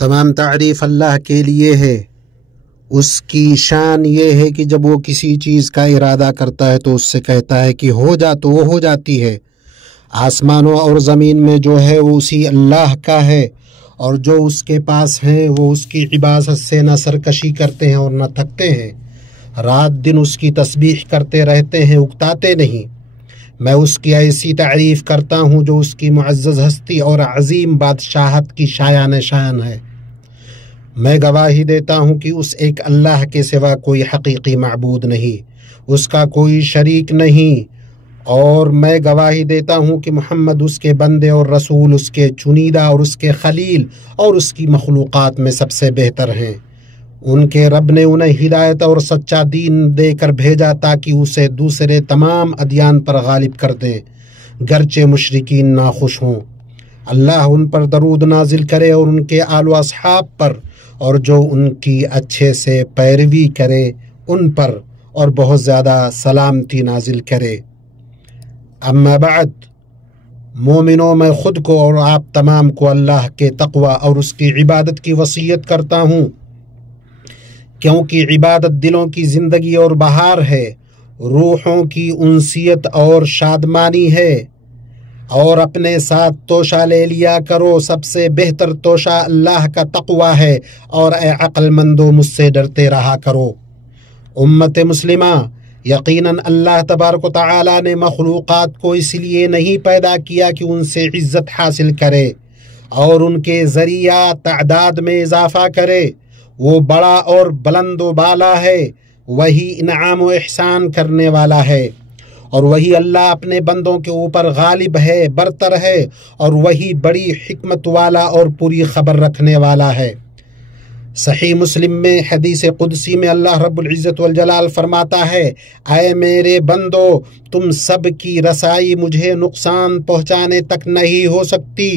تمام تعریف اللہ کے لیے ہے۔ اس کی شان یہ ہے کہ جب وہ کسی چیز کا ارادہ کرتا ہے تو اس سے کہتا ہے کہ ہو جا تو وہ ہو جاتی ہے۔ آسمانوں اور زمین میں جو ہے وہ اسی اللہ کا ہے، اور جو اس کے پاس ہیں وہ اس کی عبادت سے نہ سرکشی کرتے ہیں اور نہ تھکتے ہیں، رات دن اس کی تسبیح کرتے رہتے ہیں، اکتاتے نہیں۔ میں اس کی ایسی تعریف کرتا ہوں جو اس کی معزز ہستی اور عظیم بادشاہت کی شایان شان ہے۔ میں گواہی دیتا ہوں کہ اس ایک اللہ کے سوا کوئی حقیقی معبود نہیں، اس کا کوئی شریک نہیں، اور میں گواہی دیتا ہوں کہ محمد اس کے بندے اور رسول، اس کے چنیدہ اور اس کے خلیل اور اس کی مخلوقات میں سب سے بہتر ہیں۔ ان کے رب نے انہیں ہدایت اور سچا دین دے کر بھیجا تاکہ اسے دوسرے تمام ادیان پر غالب کر دیں، گرچہ مشرکین ناخوش ہوں۔ اللہ ان پر درود نازل کرے اور ان کے آل و اصحاب پر، اور جو ان کی اچھے سے پیروی کرے ان پر، اور بہت زیادہ سلامتی نازل کرے۔ اما بعد، مومنوں، میں خود کو اور آپ تمام کو اللہ کے تقوی اور اس کی عبادت کی وصیت کرتا ہوں، کیونکہ عبادت دلوں کی زندگی اور بہار ہے، روحوں کی انسیت اور شادمانی ہے۔ اور اپنے ساتھ توشہ لے لیا کرو، سب سے بہتر توشہ اللہ کا تقوی ہے، اور اے عقل مندو مجھ سے ڈرتے رہا کرو۔ امت مسلمہ، یقیناً اللہ تبارک و تعالی نے مخلوقات کو اس لیے نہیں پیدا کیا کہ ان سے عزت حاصل کرے اور ان کے ذریعہ تعداد میں اضافہ کرے۔ وہ بڑا اور بلند و بالا ہے، وہی انعام و احسان کرنے والا ہے، اور وہی اللہ اپنے بندوں کے اوپر غالب ہے، برتر ہے، اور وہی بڑی حکمت والا اور پوری خبر رکھنے والا ہے۔ صحیح مسلم میں حدیث قدسی میں اللہ رب العزت والجلال فرماتا ہے، اے میرے بندو، تم سب کی رسائی مجھے نقصان پہنچانے تک نہیں ہو سکتی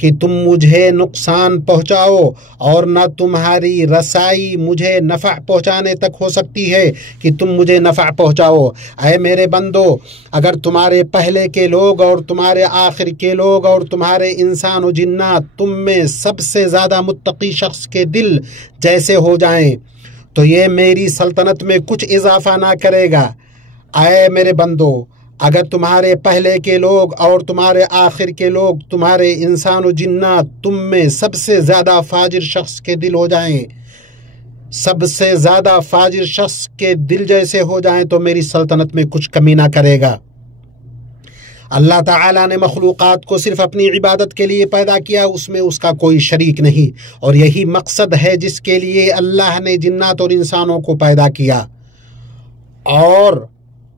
کہ تم مجھے نقصان پہنچاؤ، اور نہ تمہاری رسائی مجھے نفع پہنچانے تک ہو سکتی ہے کہ تم مجھے نفع پہنچاؤ۔ اے میرے بندو، اگر تمہارے پہلے کے لوگ اور تمہارے آخر کے لوگ اور تمہارے انسان و جنات تم میں سب سے زیادہ متقی شخص کے دل جیسے ہو جائیں تو یہ میری سلطنت میں کچھ اضافہ نہ کرے گا۔ اے میرے بندو، اگر تمہارے پہلے کے لوگ اور تمہارے آخر کے لوگ تمہارے انسان و جنات تم میں سب سے زیادہ فاجر شخص کے دل ہو جائیں، سب سے زیادہ فاجر شخص کے دل جیسے ہو جائیں تو میری سلطنت میں کچھ کمی نہ کرے گا۔ اللہ تعالیٰ نے مخلوقات کو صرف اپنی عبادت کے لیے پیدا کیا، اس میں اس کا کوئی شریک نہیں، اور یہی مقصد ہے جس کے لیے اللہ نے جنات اور انسانوں کو پیدا کیا اور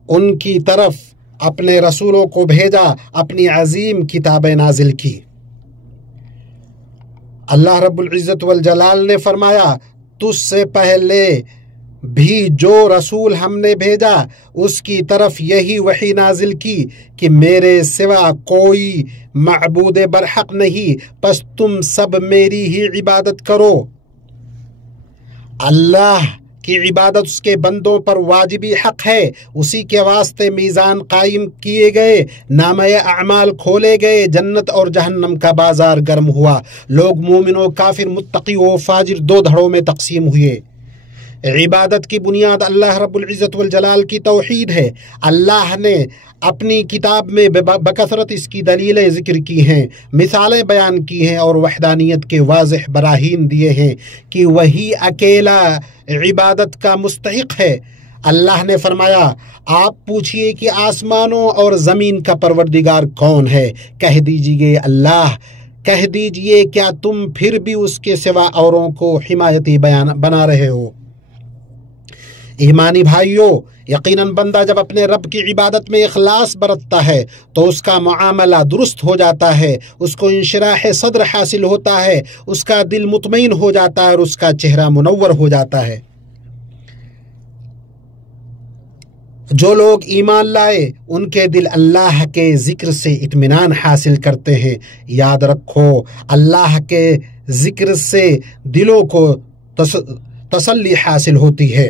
ان کی طرف اپنے رسولوں کو بھیجا، اپنی عظیم کتابیں نازل کی۔ اللہ رب العزت والجلال نے فرمایا، تجھ سے پہلے بھی جو رسول ہم نے بھیجا اس کی طرف یہی وحی نازل کی کہ میرے سوا کوئی معبود برحق نہیں، پس تم سب میری ہی عبادت کرو۔ اللہ کی عبادت اس کے بندوں پر واجبی حق ہے، اسی کے واسطے میزان قائم کیے گئے، نامہ اعمال کھولے گئے، جنت اور جہنم کا بازار گرم ہوا، لوگ مومن و کافر، متقی و فاجر دو دھڑوں میں تقسیم ہوئے۔ عبادت کی بنیاد اللہ رب العزت والجلال کی توحید ہے۔ اللہ نے اپنی کتاب میں بکثرت اس کی دلیلیں ذکر کی ہیں، مثالیں بیان کی ہیں، اور وحدانیت کے واضح براہین دیے ہیں کہ وہی اکیلا عبادت کا مستحق ہے۔ اللہ نے فرمایا، آپ پوچھئے کہ آسمانوں اور زمین کا پروردگار کون ہے؟ کہہ دیجئے اللہ۔ کہہ دیجئے کیا تم پھر بھی اس کے سوا اوروں کو حمایتی بنا رہے ہو؟ ایمانی بھائیوں، یقیناً بندہ جب اپنے رب کی عبادت میں اخلاص برتتا ہے تو اس کا معاملہ درست ہو جاتا ہے، اس کو انشراح صدر حاصل ہوتا ہے، اس کا دل مطمئن ہو جاتا ہے اور اس کا چہرہ منور ہو جاتا ہے۔ جو لوگ ایمان لائے ان کے دل اللہ کے ذکر سے اطمینان حاصل کرتے ہیں۔ یاد رکھو، اللہ کے ذکر سے دلوں کو تسلی حاصل ہوتی ہے۔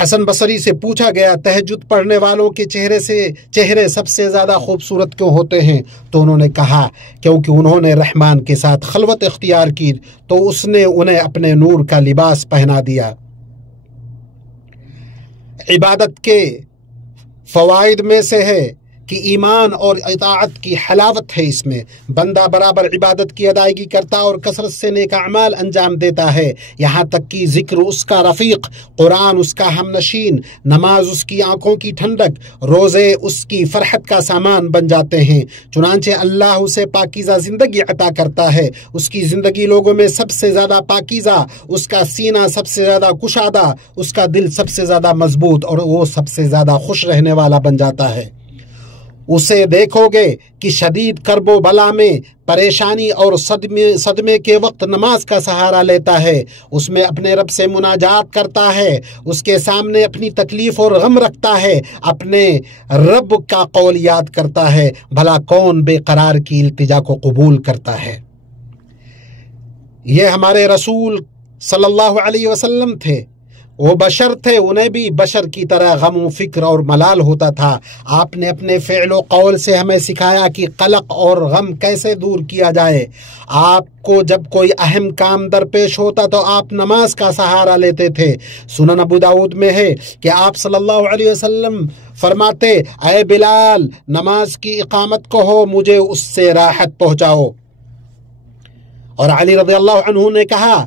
حسن بصری سے پوچھا گیا تہجد پڑھنے والوں کے چہرے سب سے زیادہ خوبصورت کیوں ہوتے ہیں؟ تو انہوں نے کہا کیونکہ انہوں نے رحمان کے ساتھ خلوت اختیار کی تو اس نے انہیں اپنے نور کا لباس پہنا دیا۔ عبادت کے فوائد میں سے ہے کہ ایمان اور اطاعت کی حلاوت ہے، اس میں بندہ برابر عبادت کی ادائیگی کرتا اور کثرت سے نیک اعمال انجام دیتا ہے، یہاں تک کہ ذکر اس کا رفیق، قرآن اس کا ہم نشین، نماز اس کی آنکھوں کی ٹھنڈک، روزے اس کی فرحت کا سامان بن جاتے ہیں۔ چنانچہ اللہ اسے پاکیزہ زندگی عطا کرتا ہے، اس کی زندگی لوگوں میں سب سے زیادہ پاکیزہ، اس کا سینہ سب سے زیادہ کشادہ، اس کا دل سب سے زیادہ مضبوط اور وہ سب سے زیادہ خوش رہنے والا بن جاتا ہے۔ اسے دیکھو گے کہ شدید کرب و بلا میں، پریشانی اور صدمے کے وقت نماز کا سہارا لیتا ہے، اس میں اپنے رب سے مناجات کرتا ہے، اس کے سامنے اپنی تکلیف اور غم رکھتا ہے، اپنے رب کا قول یاد کرتا ہے، بھلا کون بے قرار کی التجا کو قبول کرتا ہے۔ یہ ہمارے رسول صلی اللہ علیہ وسلم تھے، وہ بشر تھے، انہیں بھی بشر کی طرح غم و فکر اور ملال ہوتا تھا۔ آپ نے اپنے فعل و قول سے ہمیں سکھایا کہ قلق اور غم کیسے دور کیا جائے۔ آپ کو جب کوئی اہم کام درپیش ہوتا تو آپ نماز کا سہارا لیتے تھے۔ سنن ابو داؤد میں ہے کہ آپ صلی اللہ علیہ وسلم فرماتے، اے بلال، نماز کی اقامت کہو، مجھے اس سے راحت پہنچاؤ۔ اور علی رضی اللہ عنہ نے کہا،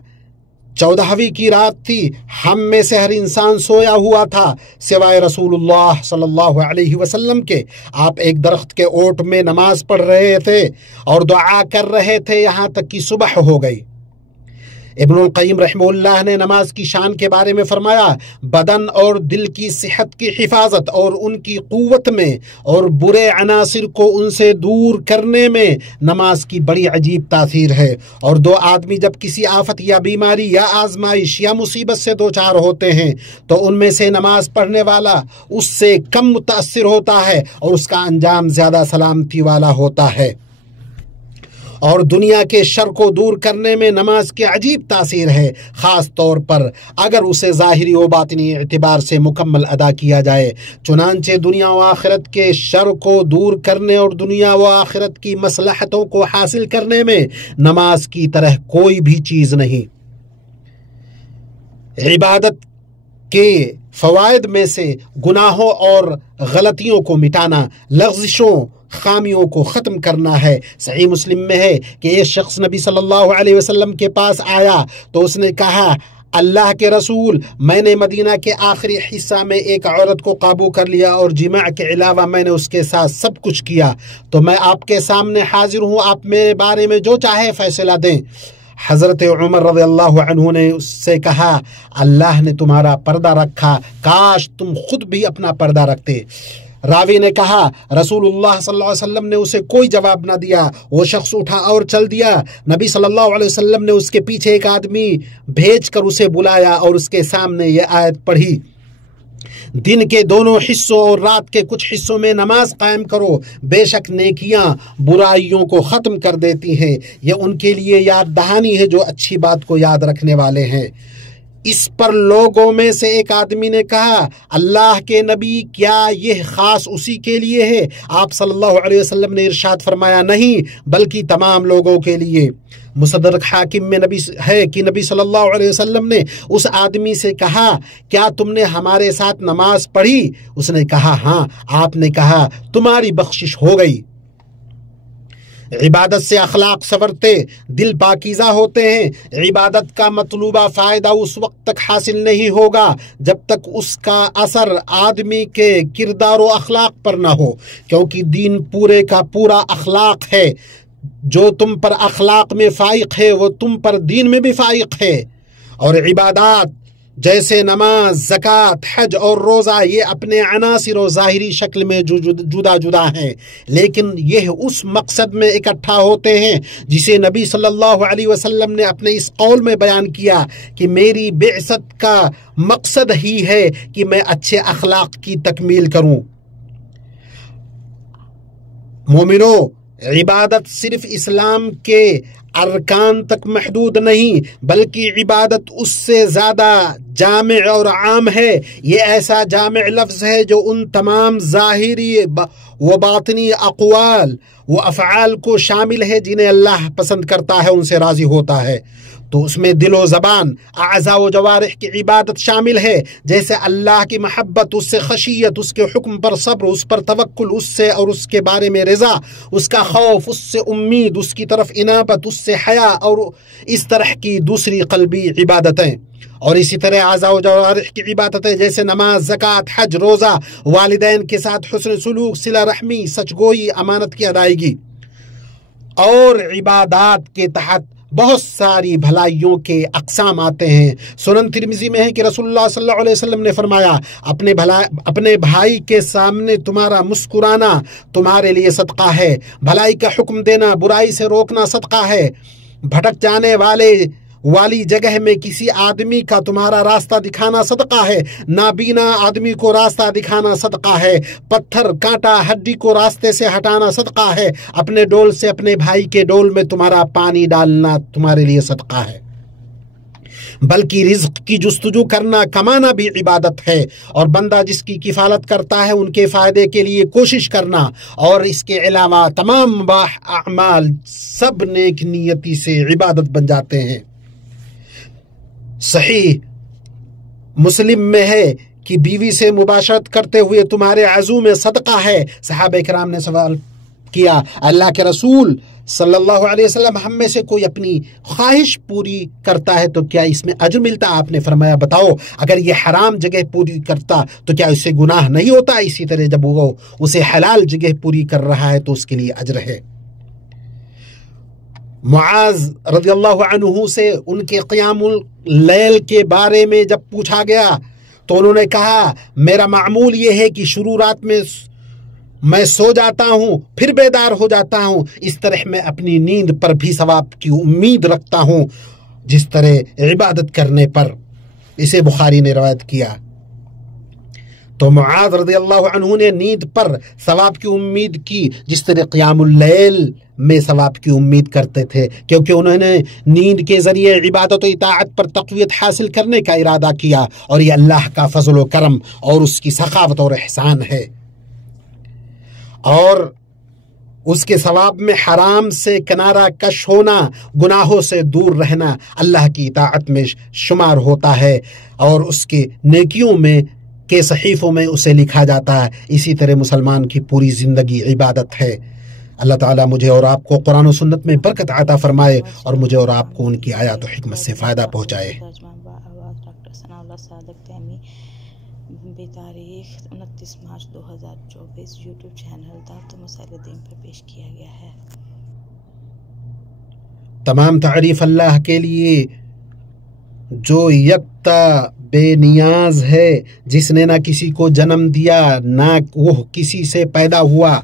14ویں کی رات تھی، ہم میں سے ہر انسان سویا ہوا تھا سوائے رسول اللہ صلی اللہ علیہ وسلم کے۔ آپ ایک درخت کے اوٹ میں نماز پڑھ رہے تھے اور دعا کر رہے تھے یہاں تک کہ صبح ہو گئی۔ ابن القیم رحمہ اللہ نے نماز کی شان کے بارے میں فرمایا، بدن اور دل کی صحت کی حفاظت اور ان کی قوت میں اور برے عناصر کو ان سے دور کرنے میں نماز کی بڑی عجیب تاثیر ہے۔ اور دو آدمی جب کسی آفت یا بیماری یا آزمائش یا مصیبت سے دوچار ہوتے ہیں تو ان میں سے نماز پڑھنے والا اس سے کم متاثر ہوتا ہے اور اس کا انجام زیادہ سلامتی والا ہوتا ہے۔ اور دنیا کے شر کو دور کرنے میں نماز کی عجیب تاثیر ہے، خاص طور پر اگر اسے ظاہری و باطنی اعتبار سے مکمل ادا کیا جائے۔ چنانچہ دنیا و آخرت کے شر کو دور کرنے اور دنیا و آخرت کی مصلحتوں کو حاصل کرنے میں نماز کی طرح کوئی بھی چیز نہیں۔ عبادت کے فوائد میں سے گناہوں اور غلطیوں کو مٹانا، لغزشوں خامیوں کو ختم کرنا ہے۔ صحیح مسلم میں ہے کہ ایک شخص نبی صلی اللہ علیہ وسلم کے پاس آیا تو اس نے کہا، اللہ کے رسول، میں نے مدینہ کے آخری حصہ میں ایک عورت کو قابو کر لیا اور جماع کے علاوہ میں نے اس کے ساتھ سب کچھ کیا، تو میں آپ کے سامنے حاضر ہوں، آپ میرے بارے میں جو چاہے فیصلہ دیں۔ حضرت عمر رضی اللہ عنہ نے اس سے کہا، اللہ نے تمہارا پردہ رکھا، کاش تم خود بھی اپنا پردہ رکھتے۔ راوی نے کہا، رسول اللہ صلی اللہ علیہ وسلم نے اسے کوئی جواب نہ دیا، وہ شخص اٹھا اور چل دیا۔ نبی صلی اللہ علیہ وسلم نے اس کے پیچھے ایک آدمی بھیج کر اسے بلایا اور اس کے سامنے یہ آیت پڑھی، دن کے دونوں حصوں اور رات کے کچھ حصوں میں نماز قائم کرو، بے شک نیکیاں برائیوں کو ختم کر دیتی ہیں، یہ ان کے لیے یاد دہانی ہے جو اچھی بات کو یاد رکھنے والے ہیں۔ اس پر لوگوں میں سے ایک آدمی نے کہا، اللہ کے نبی، کیا یہ خاص اسی کے لیے ہے؟ آپ صلی اللہ علیہ وسلم نے ارشاد فرمایا، نہیں بلکہ تمام لوگوں کے لیے۔ مصدرک حاکم میں نبی صلی اللہ علیہ وسلم نے اس آدمی سے کہا، کیا تم نے ہمارے ساتھ نماز پڑھی؟ اس نے کہا، ہاں۔ آپ نے کہا، تمہاری بخشش ہو گئی۔ عبادت سے اخلاق سنورتے، دل پاکیزہ ہوتے ہیں۔ عبادت کا مطلوبہ فائدہ اس وقت تک حاصل نہیں ہوگا جب تک اس کا اثر آدمی کے کردار و اخلاق پر نہ ہو، کیونکہ دین پورے کا پورا اخلاق ہے۔ جو تم پر اخلاق میں فائق ہے وہ تم پر دین میں بھی فائق ہے۔ اور عبادات جیسے نماز، زکوٰۃ، حج اور روزہ، یہ اپنے عناصر و ظاہری شکل میں جدا جدا ہیں، لیکن یہ اس مقصد میں اکٹھا ہوتے ہیں جسے نبی صلی اللہ علیہ وسلم نے اپنے اس قول میں بیان کیا کہ میری بعثت کا مقصد ہی ہے کہ میں اچھے اخلاق کی تکمیل کروں۔ مومنو، عبادت صرف اسلام کے ارکان تک محدود نہیں بلکہ عبادت اس سے زیادہ جامع اور عام ہے۔ یہ ایسا جامع لفظ ہے جو ان تمام ظاہری و باطنی اقوال و افعال کو شامل ہے جنہیں اللہ پسند کرتا ہے، ان سے راضی ہوتا ہے۔ تو اس میں دل و زبان، اعضاء و جوارح کی عبادت شامل ہے، جیسے اللہ کی محبت، اس سے خشیت، اس کے حکم پر صبر، اس پر توکل، اس سے اور اس کے بارے میں رضا، اس کا خوف، اس سے امید، اس کی طرف انابت، اس سے حیا، اور اس طرح کی دوسری قلبی عبادتیں۔ اور اسی طرح اعضاء و جوارح کی عبادتیں جیسے نماز، زکوٰۃ، حج، روزہ، والدین کے ساتھ حسن سلوک، صلہ رحمی، سچ گوئی، امانت کی ادائیگی، اور عبادات کے تحت بہت ساری بھلائیوں کے اقسام آتے ہیں۔ سنن ترمذی میں ہے کہ رسول اللہ صلی اللہ علیہ وسلم نے فرمایا، اپنے بھائی کے سامنے تمہارا مسکرانا تمہارے لیے صدقہ ہے، بھلائی کا حکم دینا، برائی سے روکنا صدقہ ہے، بھٹک جانے والی جگہ میں کسی آدمی کا تمہارا راستہ دکھانا صدقہ ہے، نابینا آدمی کو راستہ دکھانا صدقہ ہے، پتھر، کانٹا، ہڈی کو راستے سے ہٹانا صدقہ ہے، اپنے ڈول سے اپنے بھائی کے ڈول میں تمہارا پانی ڈالنا تمہارے لیے صدقہ ہے۔ بلکہ رزق کی جستجو کرنا، کمانا بھی عبادت ہے، اور بندہ جس کی کفالت کرتا ہے ان کے فائدے کے لیے کوشش کرنا، اور اس کے علاوہ تمام مباح اعمال سب نیک نیتی سے عبادت بن جاتے ہیں۔ صحیح مسلم میں ہے کہ بیوی سے مباشرت کرتے ہوئے تمہارے عضو میں صدقہ ہے۔ صحابہ کرام نے سوال کیا، اللہ کے رسول صلی اللہ علیہ وسلم، ہم میں سے کوئی اپنی خواہش پوری کرتا ہے تو کیا اس میں اجر ملتا؟ آپ نے فرمایا، بتاؤ، اگر یہ حرام جگہ پوری کرتا تو کیا اس سے گناہ نہیں ہوتا؟ اسی طرح جب وہ اسے حلال جگہ پوری کر رہا ہے تو اس کے لیے اجر ہے۔ معاذ رضی اللہ عنہ سے ان کے قیام اللیل کے بارے میں جب پوچھا گیا تو انہوں نے کہا، میرا معمول یہ ہے کہ شروع رات میں سو جاتا ہوں، پھر بیدار ہو جاتا ہوں، اس طرح میں اپنی نیند پر بھی ثواب کی امید رکھتا ہوں جس طرح عبادت کرنے پر۔ اسے بخاری نے روایت کیا۔ تو معاذ رضی اللہ عنہ نے نیند پر ثواب کی امید کی جس طرح قیام اللیل میں ثواب کی امید کرتے تھے، کیونکہ انہوں نے نیند کے ذریعے عبادت و اطاعت پر تقویت حاصل کرنے کا ارادہ کیا، اور یہ اللہ کا فضل و کرم اور اس کی سخاوت اور احسان ہے۔ اور اس کے ثواب میں حرام سے کنارہ کش ہونا، گناہوں سے دور رہنا اللہ کی اطاعت میں شمار ہوتا ہے، اور اس کے نیکیوں میں کے صحیفوں میں اسے لکھا جاتا ہے۔ اسی طرح مسلمان کی پوری زندگی عبادت ہے۔ اللہ تعالیٰ مجھے اور آپ کو قرآن و سنت میں برکت عطا فرمائے، اور مجھے اور آپ کو ان کی آیات و حکمت سے فائدہ پہنچائے۔ ڈاکٹر ثناء اللہ صادق تیمی بتاریخ 29 مارچ 2024 یوٹیوب چینل دعوت مسائل دین پر پیش کیا گیا ہے۔ تمام تعریف اللہ کے لیے جو یکتا بے نیاز ہے، جس نے نہ کسی کو جنم دیا نہ وہ کسی سے پیدا ہوا،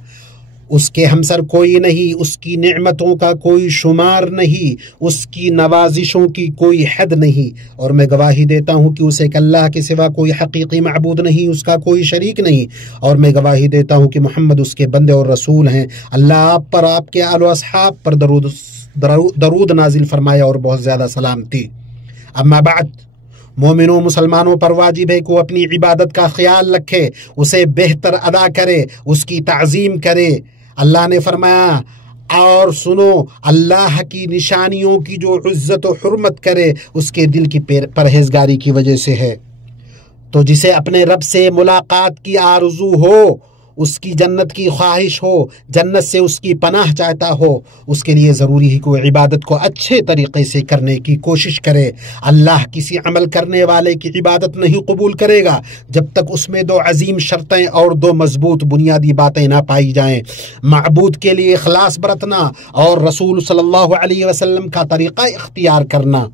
اس کے ہمسر کوئی نہیں، اس کی نعمتوں کا کوئی شمار نہیں، اس کی نوازشوں کی کوئی حد نہیں، اور میں گواہی دیتا ہوں کہ اسے اللہ کے سوا کوئی حقیقی معبود نہیں، اس کا کوئی شریک نہیں، اور میں گواہی دیتا ہوں کہ محمد اس کے بندے اور رسول ہیں۔ اللہ آپ پر، آپ کے آل و اصحاب پر درود نازل فرمائے اور بہت زیادہ سلامتی۔ اما بعد، مومنوں مسلمانوں پر واجب ہے کہ وہ اپنی عبادت کا خیال رکھے، اسے بہتر ادا کرے، اس کی تعظیم کرے۔ اللہ نے فرمایا، اور سنو، اللہ کی نشانیوں کی جو عزت و حرمت کرے اس کے دل کی پرہیزگاری کی وجہ سے ہے۔ تو جسے اپنے رب سے ملاقات کی آرزو ہو، اس کی جنت کی خواہش ہو، جنت سے اس کی پناہ چاہتا ہو، اس کے لیے ضروری ہے کہ وہ عبادت کو اچھے طریقے سے کرنے کی کوشش کرے۔ اللہ کسی عمل کرنے والے کی عبادت نہیں قبول کرے گا جب تک اس میں 2 عظیم شرطیں اور 2 مضبوط بنیادی باتیں نہ پائی جائیں: معبود کے لیے اخلاص برتنا اور رسول صلی اللہ علیہ وسلم کا طریقہ اختیار کرنا۔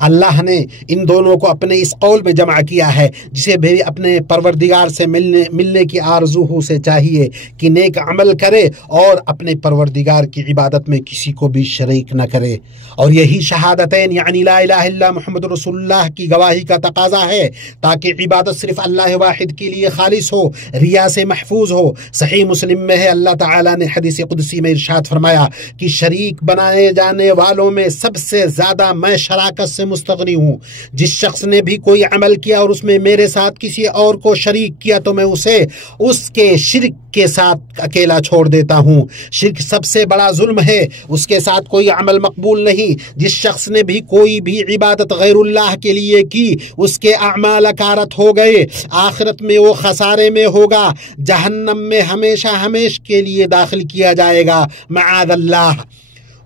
اللہ نے ان دونوں کو اپنے اس قول میں جمع کیا ہے، جسے بھی اپنے پروردگار سے ملنے کی آرزو سے چاہیے کہ نیک عمل کرے اور اپنے پروردگار کی عبادت میں کسی کو بھی شریک نہ کرے۔ اور یہی شہادتین یعنی لا الہ الا محمد رسول اللہ کی گواہی کا تقاضا ہے، تاکہ عبادت صرف اللہ واحد کے لیے خالص ہو، ریا سے محفوظ ہو۔ صحیح مسلم میں ہے، اللہ تعالیٰ نے حدیث قدسی میں ارشاد فرمایا کہ شریک بنائے جانے والوں میں سب سے زیادہ میں شراکت سے مستغنی ہوں۔ جس شخص نے بھی کوئی عمل کیا اور اس میں میرے ساتھ کسی اور کو شریک کیا تو میں اسے اس کے شرک کے ساتھ اکیلا چھوڑ دیتا ہوں۔ شرک سب سے بڑا ظلم ہے، اس کے ساتھ کوئی عمل مقبول نہیں۔ جس شخص نے بھی کوئی بھی عبادت غیر اللہ کے لیے کی، اس کے اعمال اکارت ہو گئے، آخرت میں وہ خسارے میں ہوگا، جہنم میں ہمیشہ ہمیشہ کے لیے داخل کیا جائے گا، معاذ اللہ۔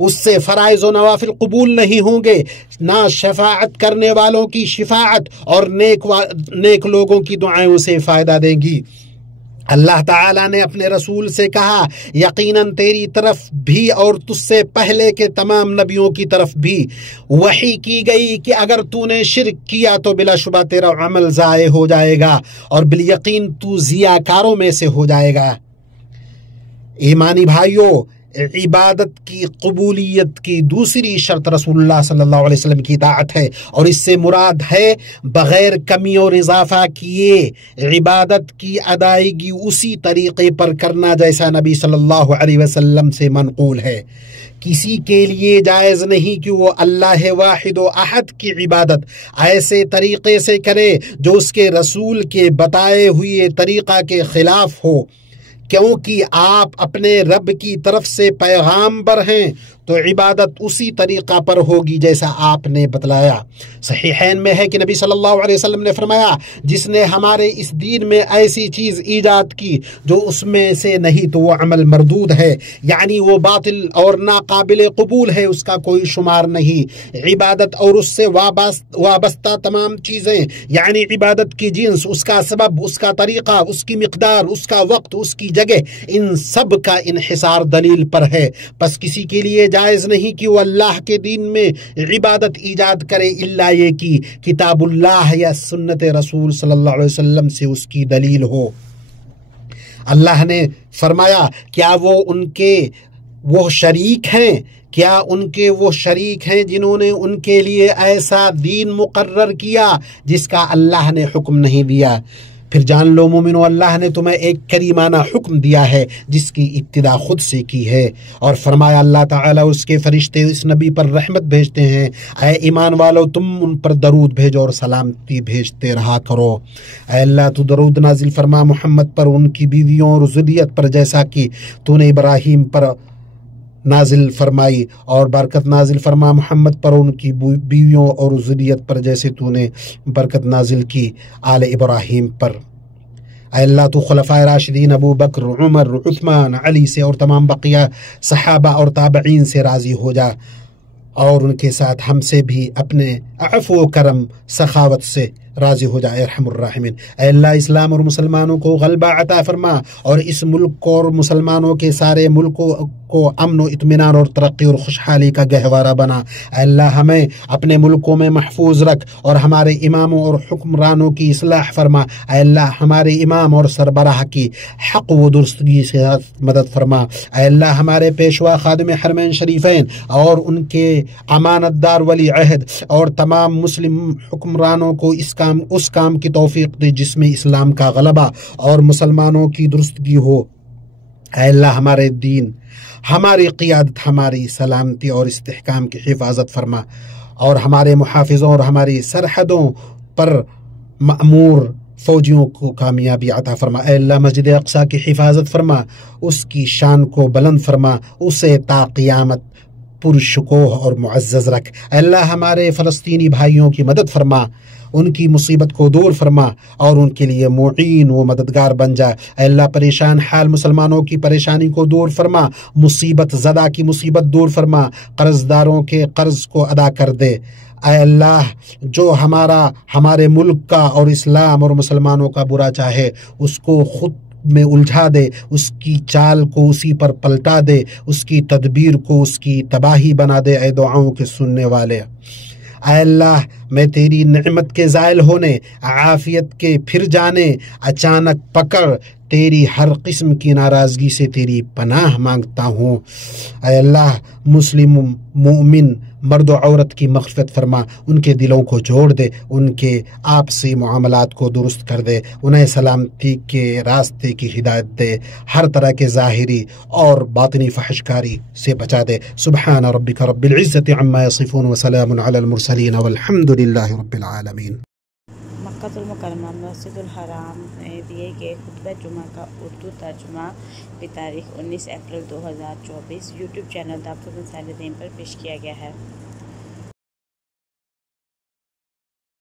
اس سے فرائض و نوافل قبول نہیں ہوں گے، نہ شفاعت کرنے والوں کی شفاعت اور نیک لوگوں کی دعائیں اسے فائدہ دیں گی۔ اللہ تعالیٰ نے اپنے رسول سے کہا، یقیناً تیری طرف بھی اور تجھ سے پہلے کے تمام نبیوں کی طرف بھی وحی کی گئی کہ اگر تو نے شرک کیا تو بلا شبہ تیرا عمل ضائع ہو جائے گا اور بالیقین تو ضیاءکاروں میں سے ہو جائے گا۔ ایمانی بھائیوں، عبادت کی قبولیت کی دوسری شرط رسول اللہ صلی اللہ علیہ وسلم کی اطاعت ہے، اور اس سے مراد ہے بغیر کمی اور اضافہ کیے عبادت کی ادائیگی اسی طریقے پر کرنا جیسا نبی صلی اللہ علیہ وسلم سے منقول ہے۔ کسی کے لیے جائز نہیں کہ وہ اللہ واحد و احد کی عبادت ایسے طریقے سے کرے جو اس کے رسول کے بتائے ہوئے طریقہ کے خلاف ہو، کیونکہ آپ اپنے رب کی طرف سے پیغامبر ہیں تو عبادت اسی طریقہ پر ہوگی جیسا آپ نے بتلایا۔ صحیحین میں ہے کہ نبی صلی اللہ علیہ وسلم نے فرمایا، جس نے ہمارے اس دین میں ایسی چیز ایجاد کی جو اس میں سے نہیں تو وہ عمل مردود ہے، یعنی وہ باطل اور ناقابل قبول ہے، اس کا کوئی شمار نہیں۔ عبادت اور اس سے وابستہ تمام چیزیں یعنی عبادت کی جنس، اس کا سبب، اس کا طریقہ، اس کی مقدار، اس کا وقت، اس کی جگہ، ان سب کا انحصار دلیل پر ہے۔ پس کسی کے لیے جائز نہیں کہ وہ اللہ کے دین میں عبادت ایجاد کرے الا یہ کہ کتاب اللہ یا سنت رسول صلی اللہ علیہ وسلم سے اس کی دلیل ہو۔ اللہ نے فرمایا، کیا وہ شریک ہیں؟ کیا ان کے وہ شریک ہیں جنہوں نے ان کے لیے ایسا دین مقرر کیا جس کا اللہ نے حکم نہیں دیا؟ پھر جان لو مومنو، اللہ نے تمہیں ایک کریمانہ حکم دیا ہے جس کی ابتدا خود سے کی ہے، اور فرمایا اللہ تعالیٰ اس کے فرشتے اس نبی پر رحمت بھیجتے ہیں، اے ایمان والو تم ان پر درود بھیجو اور سلامتی بھیجتے رہا کرو۔ اے اللہ تو درود نازل فرما محمد پر، ان کی بیویوں اور ذریت پر، جیسا کہ تو نے ابراہیم پر نازل فرمائی، اور برکت نازل فرما محمد پر ان کی بیویوں اور ذریت پر، جیسے تو نے برکت نازل کی آل ابراہیم پر۔ اے اللہ تو خلفائے راشدین ابو بکر، عمر، عثمان، علی سے اور تمام بقیہ صحابہ اور تابعین سے راضی ہو جا، اور ان کے ساتھ ہم سے بھی اپنے عفو و کرم سخاوت سے راضی ہو جائے ارحم الراحمین۔ اے اللہ اسلام اور مسلمانوں کو غلبہ عطا فرما، اور اس ملک کو اور مسلمانوں کے سارے ملکوں کو امن و اطمینان اور ترقی اور خوشحالی کا گہوارہ بنا۔ اے اللہ ہمیں اپنے ملکوں میں محفوظ رکھ اور ہمارے اماموں اور حکمرانوں کی اصلاح فرما۔ اے اللہ ہمارے امام اور سربراہ کی حق و درستگی سے مدد فرما۔ اے اللہ ہمارے پیشوا خادم حرمین شریفین اور ان کے امانت دار ولی عہد اور تمام مسلم حکمرانوں کو اس کام کی توفیق دے جس میں اسلام کا غلبہ اور مسلمانوں کی درستگی ہو۔ اے اللہ ہمارے دین، ہماری قیادت، ہماری سلامتی اور استحکام کی حفاظت فرما، اور ہمارے محافظوں اور ہماری سرحدوں پر مأمور فوجیوں کو کامیابی عطا فرما۔ اے اللہ مسجد اقصی کی حفاظت فرما، اس کی شان کو بلند فرما، اسے تا قیامت پرشکوہ اور معزز رکھ۔ اے اللہ ہمارے فلسطینی بھائیوں کی مدد فرما، ان کی مصیبت کو دور فرما اور ان کے لیے معین و مددگار بن جا۔ اے اللہ پریشان حال مسلمانوں کی پریشانی کو دور فرما، مصیبت زدہ کی مصیبت دور فرما، قرض داروں کے قرض کو ادا کر دے۔ اے اللہ جو ہمارے ملک کا اور اسلام اور مسلمانوں کا برا چاہے اس کو خود میں الجھا دے، اس کی چال کو اسی پر پلٹا دے، اس کی تدبیر کو اس کی تباہی بنا دے۔ اے دعاؤں کے سننے والے، اے اللہ میں تیری نعمت کے زائل ہونے، عافیت کے پھر جانے، اچانک پکڑ، تیری ہر قسم کی ناراضگی سے تیری پناہ مانگتا ہوں۔ اے اللہ مسلم مومن مرد و عورت کی مغفرت فرما، ان کے دلوں کو جوڑ دے، ان کے آپسی معاملات کو درست کر دے، انہیں سلامتی کے راستے کی ہدایت دے، ہر طرح کے ظاہری اور باطنی فحش کاری سے بچا دے۔ سبحان ربک رب العزت عما یصفون وسلام علی المرسلین والحمد للہ رب العالمین۔ مکہ المکرمہ مسجد الحرام میں دیے گئے خطبہ جمعہ کا اردو ترجمہ بتاریخ 19 اپریل 2024 یوٹیوب چینل دعوت المسائل دین پر پیش کیا گیا ہے۔